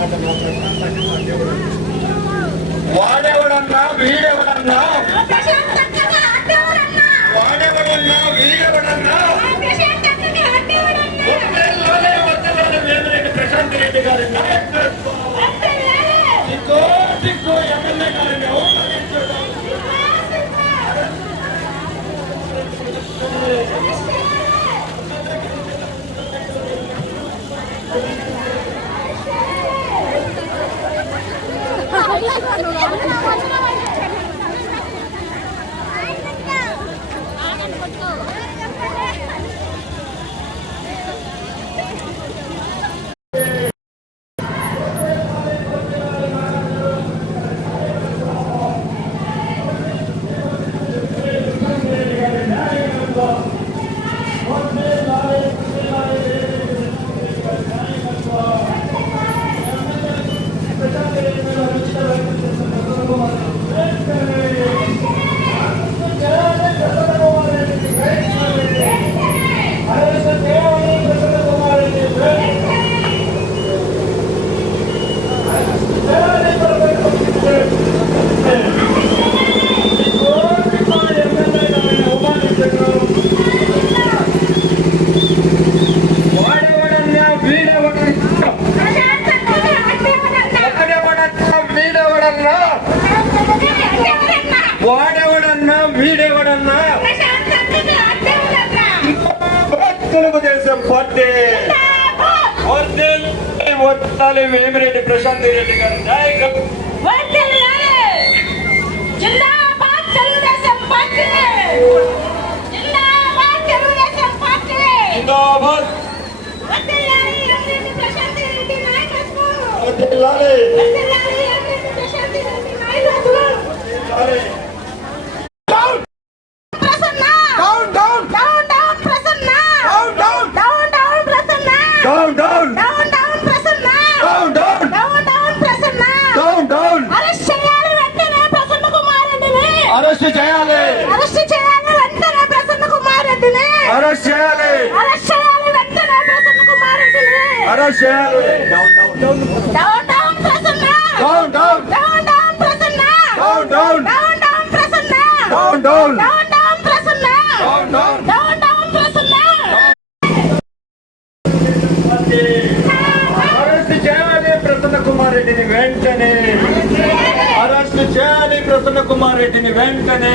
మాట వాడెవడన్నా? వీడెవడన్నా వాడెవడన్నా? వీడెవడన్నా ఒక్కళ్ళలోనే 不好意思啊叔叔我知道了我 వేమిరెడ్డి ప్రశాంత్ రెడ్డి గారు నాయకులు Down, down! అరెస్ట్ చేయాలి. అరెస్ట్ చేయాలి వెంటనే పోతున్న కుమారుడిని. అరెస్ట్ చేయాలి. Down down down down down Prasanna. Down down down down Prasanna. Down down down down Prasanna. Down down down down Prasanna. Down down వెంటనే. అరెస్ట్ చేయాలి. ప్రసన్న కుమార్ రెడ్డిని వెంటనే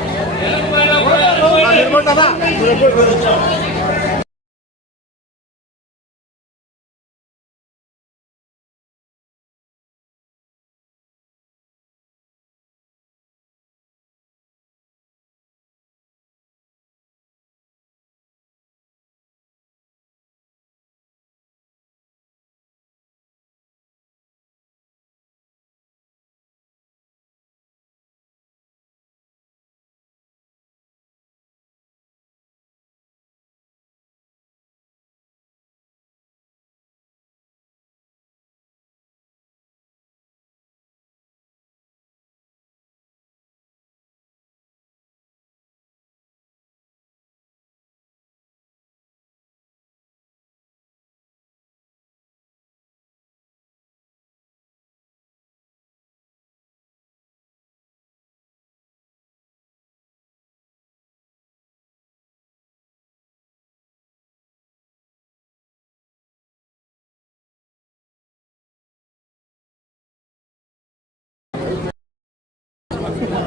দাদা।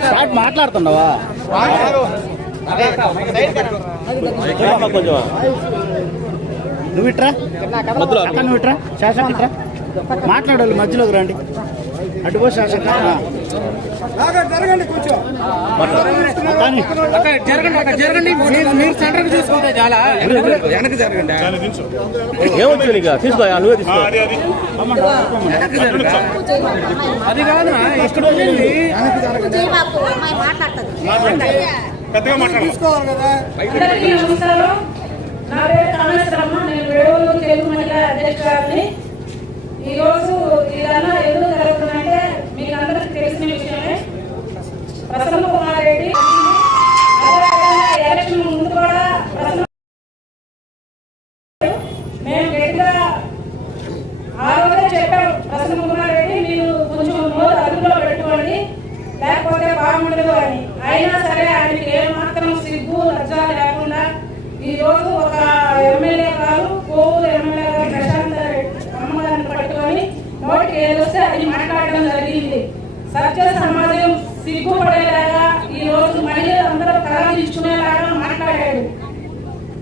స్టార్ట్ మాట్లాడుతున్నావా? నువ్వు ఇట్రా అక్క నువ్వు ఇట్రా శాసన ఇట్రా మాట్లాడాలి మధ్యలోకి రండి. అటుపో శాసక ఆ. జరగండి కొంచెం. జరగండి జరగండి. మీరు సెంటర్ చూసుకుంటే చాలా. వెనక్కి జరగండి. ఏమొచ్చు నీకు తీసుకో నువ్వే తీసుకో. అది కాదు ఇక్కడ. అమ్మాయి మాట్లాడుతుంది. అందరికీ నమస్కారం. నా పేరు కామేశ్వరమ్మ. నేను వేడూరు తెలుగు మహిళా అధ్యక్షురాలని ఈరోజు ఇదన్నా ఎందుకు జరుగుతుందంటే మీకు అందరికీ తెలిసిన విషయమే ప్రసన్న కుమార్ రెడ్డి ఎలక్షన్ ముందు కూడా మేము గట్టిగా ఆ రోజే చెప్పాం ప్రసన్న కుమార్ రెడ్డి మీరు కొంచెం నోరు అదుపులో పెట్టుకోండి లేకపోతే బాగుండదు అని. అయినా సరే ఆయనకి ఏమాత్రం సిగ్గు లజ్జ లేకుండా ఈ రోజు ఒక ఎమ్మెల్యే గారు కోవూరు ఎమ్మెల్యే గారు ప్రశాంత్ అమ్మగారిని పట్టుకొని నోటికి ఏదొస్తే అది మాట్లాడడం జరిగింది. సత్య సమాజం సిగ్గుపడేలాగా ఈ రోజు మహిళలందరూ అందరూ మాట్లాడాడు.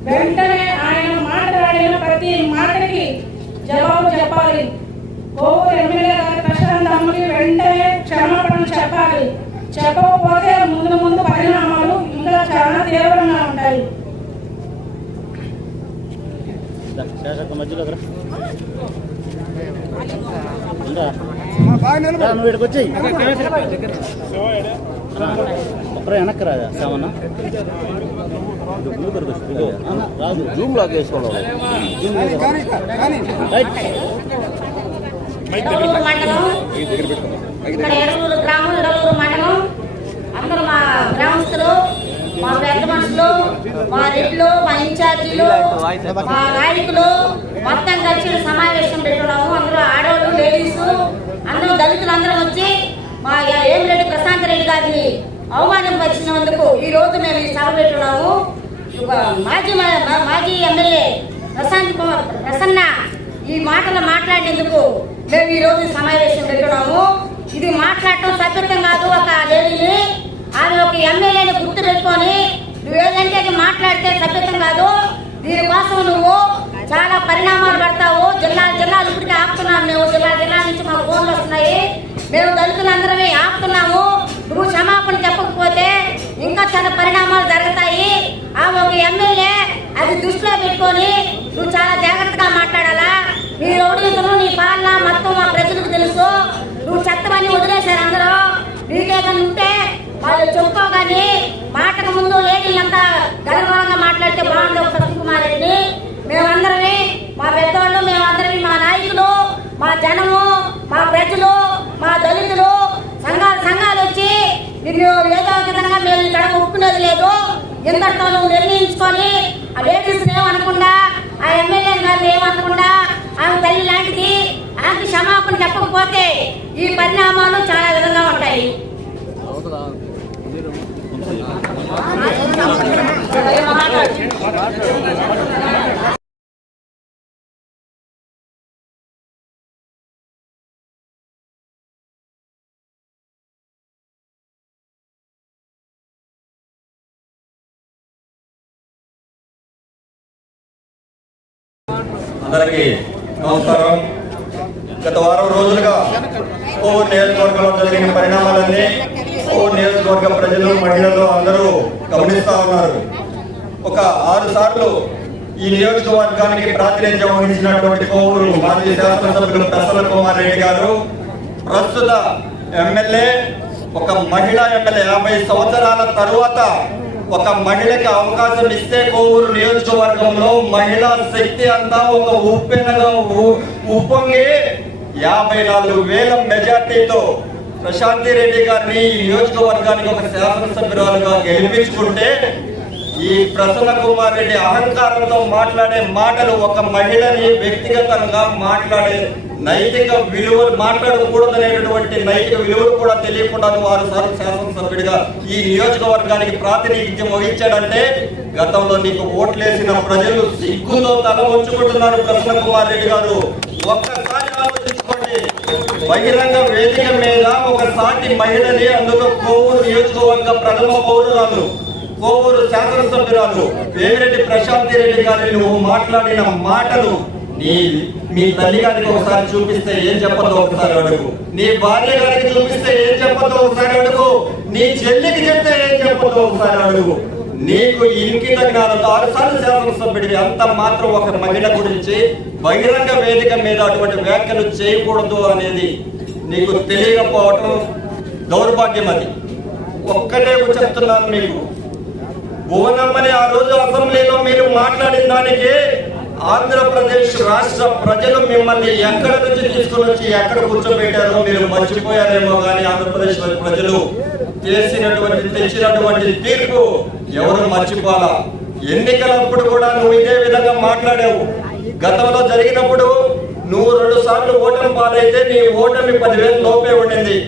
వెంటనే ఆయన మాట్లాడిన ప్రతి మాటకి జవాబు చెప్పాలి. కోవూరు ఎమ్మెల్యే గారి ప్రశాంత్ అమ్మకి వెంటనే క్షమాపణ చెప్పాలి. చెప్పకపోతే ముందు ముందు పరిణామాలు ఇంకా చాలా తీవ్రంగా ఉంటాయి. శాసక మధ్యలోకి రా ఇంకా. రా, నువ్వు ఇక్కడికి వచ్చేయి. ఒక్కరే వెనక్కి రాదా సామన్నా అన్న, రాదు. జూమ్ లాక్ వేసుకోవడం రైట్ ఎడలూరు మండలం ఇక్కడ ఎడలూరు గ్రామం ఎడలూరు మండలం. అందరూ మా గ్రామస్తులు మా పెద్ద మనుషులు మా రెడ్లు మా ఇన్ఛార్జీలు మా నాయకులు మొత్తం కలిసి సమావేశం పెట్టున్నాము. అందరూ ఆడవాళ్ళు లేడీస్. అందరూ దళితులు వచ్చి మా ఏమిరెడ్డి ప్రశాంత్ రెడ్డి గారిని అవమానం వచ్చినందుకు ఈ రోజు మేము ఈ సభ పెట్టున్నాము. ఒక మాజీ మాజీ ఎమ్మెల్యే ప్రశాంత్ కుమార్ ప్రసన్న ఈ మాటలు మాట్లాడేందుకు మేము ఈ రోజు సమావేశం పెట్టున్నాము. ఇది మాట్లాడటం సభ్యత్వం కాదు ఒక లేడీని ఆమె ఒక ఎమ్మెల్యేని గుర్తు పెట్టుకొని నువ్వు ఏదంటే మాట్లాడితే సభ్యత్వం కాదు. దీనికోసం నువ్వు చాలా పరిణామాలు పడతావు. జిల్లా జిల్లాలు ఇప్పటికే ఆపుతున్నాము మేము. జిల్లా జిల్లా నుంచి మాకు ఫోన్లు వస్తున్నాయి. మేము దళితులందరమే ఆపుతున్నాము. నువ్వు క్షమాపణ చెప్పకపోతే ఇంకా చాలా పరిణామాలు జరుగుతాయి. ఆ ఒక ఎమ్మెల్యే అది దృష్టిలో పెట్టుకొని నువ్వు చాలా జాగ్రత్తగా మాట్లాడాలా? నీ రౌడీతులు నీ పాలన మొత్తం మా ప్రజలకు తెలుసు. నువ్వు చెత్తమని వదిలేశారు అందరూ. నీకేదైనా ఉంటే వాళ్ళు చెప్పుకోగాని మాటకు ముందు లేడీలంతా గర్వంగా మాట్లాడితే బాగుండవు ప్రసన్న మేమందరమే మా పెద్దవాళ్ళు మేమందరమే మా నాయకులు మా జనము మా ప్రజలు మా దళితులు సంఘాలు సంఘాలు వచ్చి నిన్ను ఏదో విధంగా మేము ఇక్కడ ఒప్పుకునేది లేదు. ఇంతటితో నువ్వు నిర్ణయించుకొని ఆ లేడీస్ ఏమనకుండా ఆ ఎమ్మెల్యే గారిని ఏమనకుండా ఆమె తల్లి లాంటిది ఆమెకి క్షమాపణ చెప్పకపోతే ఈ పరిణామాలు చాలా విధంగా ఉంటాయి. అందరికీ నమస్కారం. గత వారం రోజులుగా కోవూరు నియోజకవర్గంలో జరిగిన పరిణామాలన్నీ కోవూరు నియోజకవర్గ ప్రజలు మహిళలు అందరూ గమనిస్తా ఉన్నారు. ఒక ఆరు సార్లు ఈ నియోజకవర్గానికి ప్రాతినిధ్యం వహించినటువంటి కోవూరు మాజీ శాసనసభ్యులు ప్రసన్న కుమార్ రెడ్డి గారు ప్రస్తుత ఎమ్మెల్యే ఒక మహిళా ఎమ్మెల్యే యాభై సంవత్సరాల తరువాత ఒక మహిళకి అవకాశం ఇస్తే కోవూరు నియోజకవర్గంలో మహిళా శక్తి అంతా ఒక ఉప్పెనగా ఉప్పొంగి యాభై నాలుగు వేల మెజార్టీతో ప్రశాంతి రెడ్డి గారిని ఈ నియోజకవర్గానికి ఒక శాసనసభ్యురాలుగా గెలిపించుకుంటే ఈ ప్రసన్న కుమార్ రెడ్డి అహంకారంతో మాట్లాడే మాటలు ఒక మహిళని వ్యక్తిగతంగా మాట్లాడే నైతిక విలువలు మాట్లాడకూడదనేటటువంటి నైతిక విలువలు కూడా తెలియకుండా వారు శాసనసభ్యుడిగా ఈ నియోజకవర్గానికి ప్రాతినిధ్యం వహించాడంటే గతంలో నీకు ఓట్లేసిన ప్రజలు సిగ్గుతో తల ఉంచుకుంటున్నారు ప్రసన్న కుమార్ రెడ్డి గారు. ఒక్కసారి ఆలోచించుకోండి. బహిరంగ వేదిక మీద ఒక సాటి మహిళని అందులో కోవూరు నియోజకవర్గ ప్రథమ పౌరురాలు కోవూరు శాసనసభ్యురాలు వేమిరెడ్డి ప్రశాంతి రెడ్డి గారిని నువ్వు మాట్లాడిన మాటలు నీ మీ తల్లి గారికి ఒకసారి చూపిస్తే ఏం చెప్పదో ఒకసారి అడుగు. నీ భార్య గారికి చూపిస్తే ఏం చెప్పదో ఒకసారి అడుగు. నీ చెల్లికి చెప్తే ఏం చెప్పదో ఒకసారి అడుగు. నీకు ఇంకిత జ్ఞానంతో ఆరుసార్లు శాసనసభ్యుడివి అంత మాత్రం ఒక మహిళ గురించి బహిరంగ వేదిక మీద అటువంటి వ్యాఖ్యలు చేయకూడదు అనేది నీకు తెలియకపోవటం దౌర్భాగ్యం అది. ఒక్కటే చెప్తున్నాను మీకు. భువనమ్మని ఆ రోజు అసెంబ్లీలో మీరు మాట్లాడిన దానికి ఆంధ్రప్రదేశ్ రాష్ట్ర ప్రజలు మిమ్మల్ని ఎక్కడ నుంచి తీసుకుని వచ్చి ఎక్కడ కూర్చోబెట్టారో మీరు మర్చిపోయారేమో కానీ ఆంధ్రప్రదేశ్ ప్రజలు చేసినటువంటి తెచ్చినటువంటి తీర్పు ఎవరు మర్చిపోవాలా? ఎన్నికలప్పుడు కూడా నువ్వు ఇదే విధంగా మాట్లాడావు. గతంలో జరిగినప్పుడు నువ్వు రెండు సార్లు ఓటమి పాలైతే నీ ఓటమి పదివేలు లోపే ఉండింది.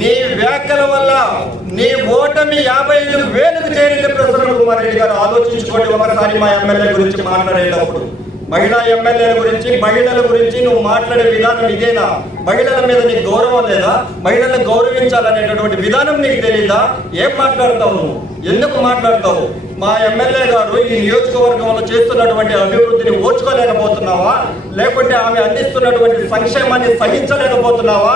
నీ వ్యాఖ్యల వల్ల నీ ఓటమి యాభై ఐదు వేలకు చేరింది ప్రసన్న కుమార్ రెడ్డి గారు. ఆలోచించుకోండి ఒకసారి మా ఎమ్మెల్యే గురించి మాట్లాడేటప్పుడు. మహిళా ఎమ్మెల్యేల గురించి మహిళల గురించి నువ్వు మాట్లాడే విధానం ఇదేనా? మహిళల మీద నీకు గౌరవం లేదా? మహిళలను గౌరవించాలనేటటువంటి విధానం నీకు తెలియదా ఏం మాట్లాడతావు నువ్వు? ఎందుకు మాట్లాడతావు? మా ఎమ్మెల్యే గారు ఈ నియోజకవర్గంలో చేస్తున్నటువంటి అభివృద్ధిని ఓర్చుకోలేకపోతున్నావా? లేకుంటే ఆమె అందిస్తున్నటువంటి సంక్షేమాన్ని సహించలేకపోతున్నావా?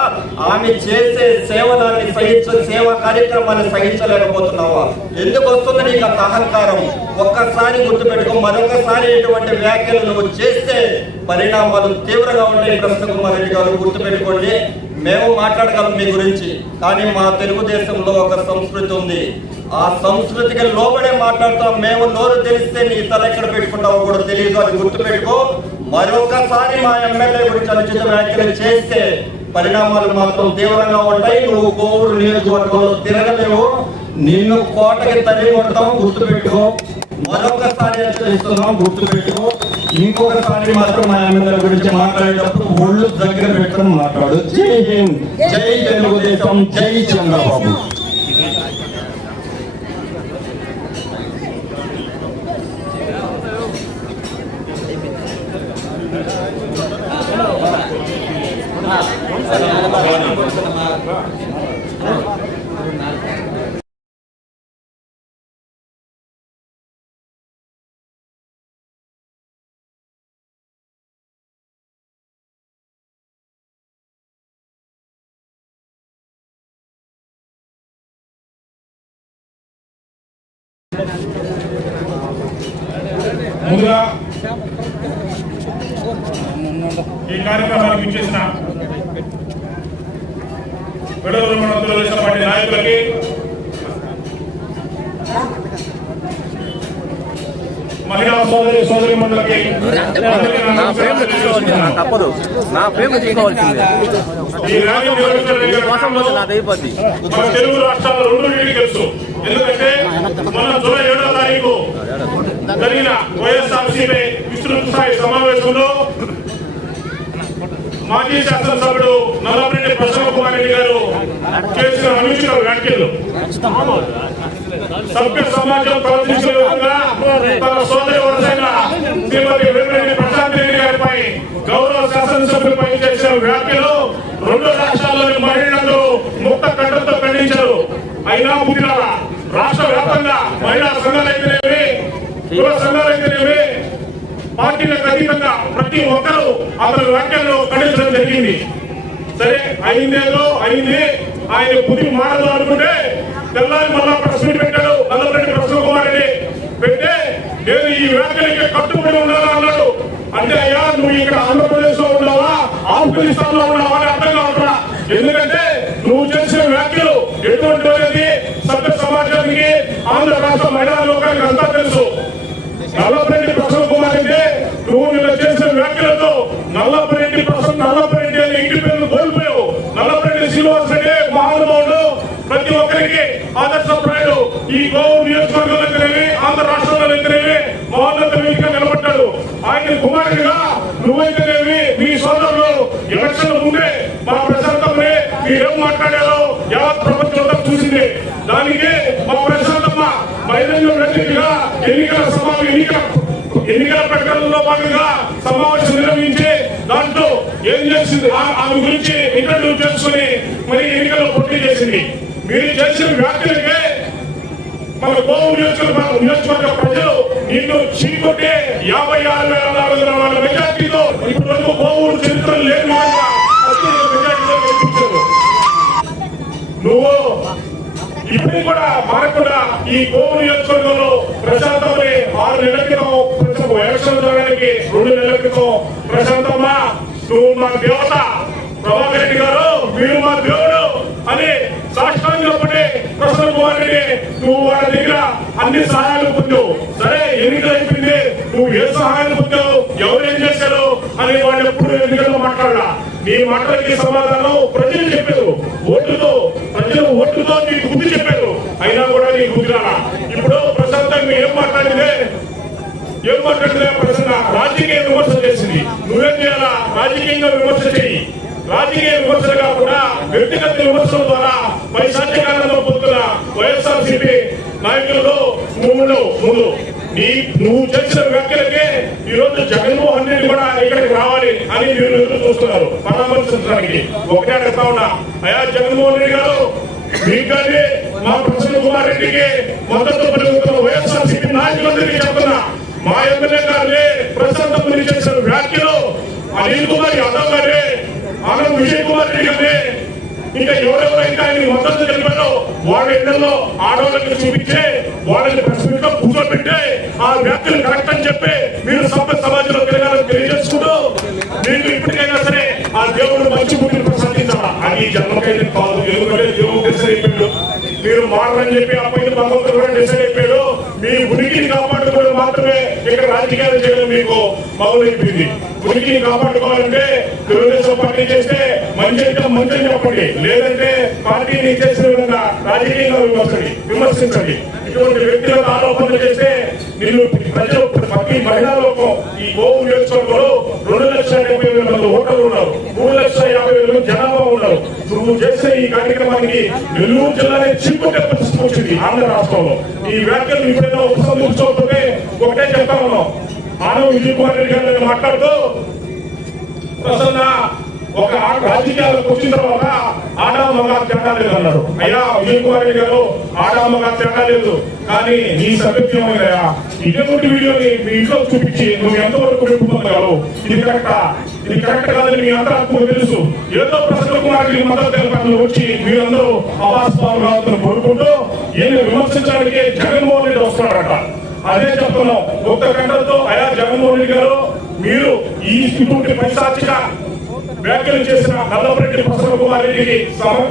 ఆమె చేసే సేవనాన్ని సహించ సేవా కార్యక్రమాన్ని సహించలేకపోతున్నావా? ఎందుకు వస్తుంది నీకు అంత అహంకారం? ఒక్కసారి గుర్తుపెట్టుకో మరొకసారి ఇటువంటి వ్యాఖ్యలు నువ్వు చేస్తే పరిణామాలు తీవ్రంగా ఉంటాయి కృష్ణకుమార్ రెడ్డి గారు గుర్తుపెట్టుకోండి. మేము మాట్లాడగలం మీ గురించి. కానీ మా తెలుగుదేశంలో ఒక సంస్కృతి ఉంది. ఆ సంస్కృతికి లోబడే మాట్లాడతాం. మేము నోరు తెలిస్తే నీ తల ఎక్కడ పెట్టుకుంటావో కూడా తెలియదు అది గుర్తుపెట్టుకో. మరొకసారి మా ఎమ్మెల్యే గురించి అనుచిత వ్యాఖ్యలు చేస్తే పరిణామాలు మాత్రం తీవ్రంగా ఉంటాయి. నువ్వు కోవూరు నియోజకవర్గంలో తిరగలేవు. నిన్ను కోటకి తల్లి కొడతాం. గుర్తుపెట్టుకో. మరొకసారి హెచ్చరిస్తున్నాం గుర్తుపెట్టుకో. ఇంకొకసారి మాత్రం మా ఎమ్మెల్యే గురించి మాట్లాడేటప్పుడు ఒళ్ళు దగ్గర పెట్టుకుని మాట్లాడు. జై హింద్ జై తెలుగుదేశం జై చంద్రబాబు. ముందుగా ఈ కార్యక్రమానికి ఇచ్చేసిన విడుదల మన తెలుగుదేశం పార్టీ నాయకులకి మహిళా సోదరి సోదరి మండలికి. నా ఫ్రేమ్ తీసుకోవాల్సింది. తప్పదు. నా ఫ్రేమ్ తీసుకోవాల్సిందే. ఈ ర్యాలీ నిర్వహించడం మన తెలుగు రాష్ట్రాల్లో రెండు తెలుసు ఎందుకంటే మొన్న జూలై ఏడో తారీఖు జరిగిన వైఎస్ఆర్సీపీ విస్తృత స్థాయి సమావేశంలో మాజీ శాసనసభ్యుడు నల్లపరెడ్డి ప్రసన్న కుమార్ రెడ్డి గారు చేసిన అనుచిత వ్యాఖ్యలు. సభ్య సమాజం ప్రవర్తించిన తన సోదరి వరుసైన శ్రీమతి వేమిరెడ్డి ప్రశాంత్ రెడ్డి గారిపై గౌరవ శాసనసభ్యులపై చేసిన వ్యాఖ్యలు రెండు రాష్ట్రాల్లోని మహిళలు ముక్త కంఠంతో ఖండించారు. అయినా పుట్టిన రాష్ట్ర వ్యాప్తంగా మహిళా సంఘాలైతేనేవి యువ సంఘాలైతేనేవి పార్టీలకు అతీతంగా ప్రతి ఒక్కరూ అతని వ్యాఖ్యలను ఖండించడం జరిగింది. సరే అయిందేదో అయింది ఆయన బుద్ధి మారదు అనుకుంటే తెల్లారి మళ్ళా ప్రశ్న పెట్టాడు. నల్లరెడ్డి ప్రసన్న కుమార్ రెడ్డి. పెడితే నేను ఈ వ్యాఖ్యలకి కట్టుబడి ఉండాలా అన్నాడు. అంటే అయ్యా నువ్వు ఇక్కడ ఆంధ్రప్రదేశ్లో ఉన్నావా? ఆఫ్ఘనిస్తాన్లో ఉన్నావా అని అర్థం కావట్లా ఎందుకంటే నువ్వు చేసిన వ్యాఖ్యలు ఎటువంటి అనేది సభ్య సమాజానికి ఆంధ్ర రాష్ట్ర మహిళా లోకానికి అంతా తెలుసు. నల్లపరెడ్డి కుమారుడిగా నువ్వైతేనేమి మీ సోదరులు? ఎలక్షన్ ముందే మా ప్రశాంతమ్మని మీరేం మాట్లాడారో యావత్ ప్రపంచం చూసింది. దానికి మా ప్రశాంతమ్మ మహిళలు రెడ్డిగా ఎన్నికల సభ ఎన్నికల ఎన్నికల ప్రకటనలో భాగంగా సమావేశం నిర్వహించి దాంట్లో ఏం చేసింది? ఆమె గురించి ఇంటర్వ్యూ చేసుకుని మరి ఎన్నికల్లో పోటీ చేసింది. మీరు చేసిన వ్యాఖ్యలకే మన గోవు నియోజకవర్గ నియోజకవర్గ ప్రజలు నిన్ను చీకొట్టే యాభై ఆరు వేల మారకుండా ఈ గోవు నియోజకవర్గంలో ప్రశాంతమని ఆరు నెలల క్రితం ఎలక్షన్ జరగడానికి రెండు నెలల క్రితం ప్రశాంతమ్మ నువ్వు మా దేవత. ప్రభాకర్ రెడ్డి గారు మీరు మా దేవుడు అని సాక్షాత్పడి ప్రసన్న కుమార్ రెడ్డి నువ్వు వాళ్ళ దగ్గర అన్ని సహాయాలు పొందావు సరే ఎన్నికలు అయిపోయింది. నువ్వు ఏ సహాయాలు పొందావు? ఎవరు ఏం చేశారు? అని వాళ్ళు ఎప్పుడు ఎన్నికల్లో మాట్లాడాల. నీ మాటలకి సమాధానం ప్రజలు చెప్పారు. ఓటుతో ప్రజలు ఓటుతో నీకు బుద్ధి చెప్పారు. అయినా కూడా నీకు బుద్ధి ఇప్పుడు ప్రశాంతంగా ఏం మాట్లాడితే? ఏం మాట్లాడితే ప్రశ్న రాజకీయ విమర్శ చేసింది. నువ్వేం చేయాలా? రాజకీయంగా విమర్శ చేయి రాజకీయ విమర్శలు కాకుండా వ్యక్తిగత విమర్శల ద్వారా పైశాచికానంలో పొందుతున్న వైఎస్ఆర్ సిపి నాయకులలో నువ్వు ముందు నీ నువ్వు చేసిన వ్యక్తులకే ఈరోజు జగన్మోహన్ రెడ్డి కూడా ఇక్కడికి రావాలి అని మీరు ఎదురు చూస్తున్నారు పరామర్శించడానికి. ఒకటే అడుగుతా ఉన్నా. అయా జగన్మోహన్ రెడ్డి గారు మీకు కానీ మా ప్రసన్న కుమార్ రెడ్డికి మద్దతు పలుకుతున్న వైఎస్ఆర్సీపీ నాయకులందరికీ చెప్తున్నా మా ఎమ్మెల్యే గారిని ప్రశాంతం చేసిన వ్యాఖ్యలు. అనిల్ కుమార్ యాదవ్ గారి ఆనంద్ విజయ్ కుమార్ రెడ్డి గారి. ఇంకా ఎవరెవరైతే ఆయన మద్దతు తెలిపారో వాళ్ళ ఇళ్ళలో ఆడవాళ్ళకి చూపించి వాళ్ళని ప్రెస్ మీట్ కూర్చోబెట్టి ఆ వ్యాఖ్యలు కరెక్ట్ అని చెప్పి మీరు సభ్య సమాజంలో తెలంగాణ తెలియజేసుకుంటూ మీకు ఇప్పటికైనా సరే ఆ దేవుడు మంచి బుద్ధిని ప్రసాదించాలా? అది జన్మకైతే కాదు ఎందుకంటే దేవుడు. డిసైడ్ అయిపోయాడు. మీరు మారని చెప్పి ఆ పైన భగవంతుడు కూడా డిసైడ్ అయిపోయాడు. మీ ఉనికిని కాపాడుకోవడం మాత్రమే ఇక్కడ రాజకీయాలు చేయడం మీకు మొదలైపోయింది ఉనికిని కాపాడుకోవాలంటే తెలుగుదేశం పార్టీ చేస్తే మంచి అంటే మంచి చెప్పండి. లేదంటే పార్టీని చేసిన విధంగా రాజకీయంగా విమర్శండి విమర్శించండి. ఇటువంటి వ్యక్తిగత ఆరోపణలు చేస్తే నిన్ను ప్రజలు ప్రతి మహిళా లోకం ఈ గోవు నియోజకవర్గంలో రెండు లక్షల డెబ్బై వేల మంది ఓటర్లు ఉన్నారు. మూడు లక్షల యాభై వేల జనాభా ఉన్నారు. నువ్వు చేసే ఈ కార్యక్రమానికి నెల్లూరు జిల్లానే చిక్కుటే పరిస్థితి వచ్చింది ఆంధ్ర రాష్ట్రంలో. ఈ వ్యాఖ్యలు ఇప్పుడైనా ఉపసంహరించుకోకపోతే ఒకటే చెప్తా ఉన్నాం. ఆనవ విజయ్ కుమార్ రెడ్డి గారు మాట్లాడుతూ ప్రసన్న ఒక రాజకీయాలకు వచ్చిన తర్వాత ఆడా మగ తేడా అన్నారు అయ్యా విజయ్ కుమార్ రెడ్డి గారు ఆడా మగ తేడా లేదు. కానీ నీ సభ్యత్వమయ్యా ఇటువంటి వీడియోని మీ ఇంట్లో చూపించి నువ్వు ఎంతవరకు నింపుతున్నావు ఇది కరెక్టా? ఇది కరెక్ట్ కాదని మీ అందరూ తెలుసు. ఏదో ప్రసన్న కుమార్ రెడ్డి మద్దతు తెలపడంలో వచ్చి మీరందరూ అవాస్తవం కావద్దని కోరుకుంటూ ఈయన విమర్శించడానికి జగన్మోహన్ రెడ్డి వస్తున్నాడట. అదే చెప్తున్నాం. ఒక్క గంటలతో అయా జగన్మోహన్ రెడ్డి గారు మీరు ఈ ఇటువంటి పైశాచిక వ్యాఖ్యలు చేసిన నల్లపరెడ్డి ప్రసన్న కుమార్ రెడ్డిని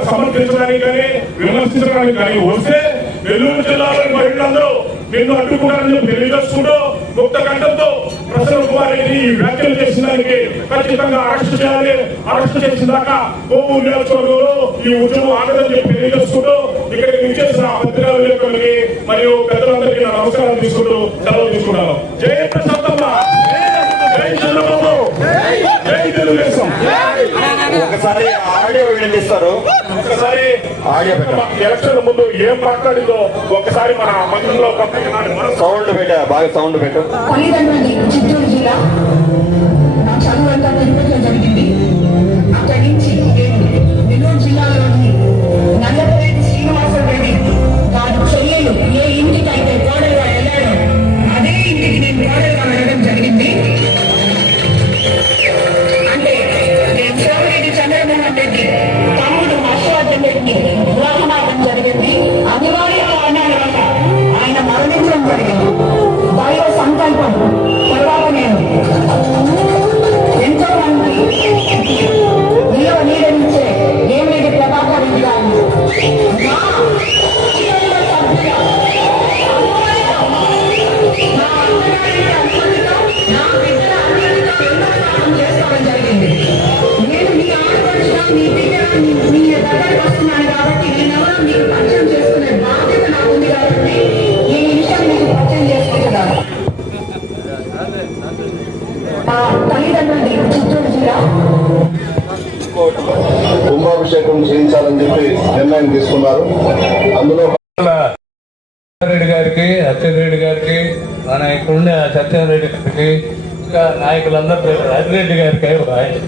సమర్థించడానికి కానీ విమర్శించడానికి కానీ వస్తే నెల్లూరు జిల్లాలోని మహిళలందరూ నిన్ను అడ్డుకున్నారని చెప్పి తెలియజేసుకుంటూ ముక్త కంఠంతో ప్రసన్న కుమార్ రెడ్డి ఈ వ్యాఖ్యలు చేసిన దానికి ఖచ్చితంగా అరెస్ట్ చేయాలి. అరెస్ట్ చేసిన దాకా కోవూరు నియోజకవర్గంలో ఈ ఉద్యమం ఆడదని చెప్పి తెలియజేసుకుంటూ ఇక్కడికి విచ్చేసిన పత్రికా విలేకరులకి మరియు పెద్దలందరికీ నా నమస్కారం తీసుకుంటూ సెలవు తీసుకున్నాను జై ప్రశాంతమ్మ. జై చంద్రబాబు. జై తెలుగుదేశం. ఒకసారి ఆడియో వినిపిస్తారు. ఒకసారి ఆడియో పెట్టండి. ఎలక్షన్ ముందు ఏం మాట్లాడిందో ఒకసారి మన మన సౌండ్ పెట్టా బాగా సౌండ్ పెట్టు. చిత్తూరు జిల్లా అయిపోతుంది తర్వాత నేను. ఎంతో మంది.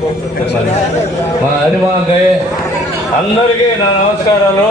మరి. మా హరిమాకి అందరికీ నా నమస్కారాలు.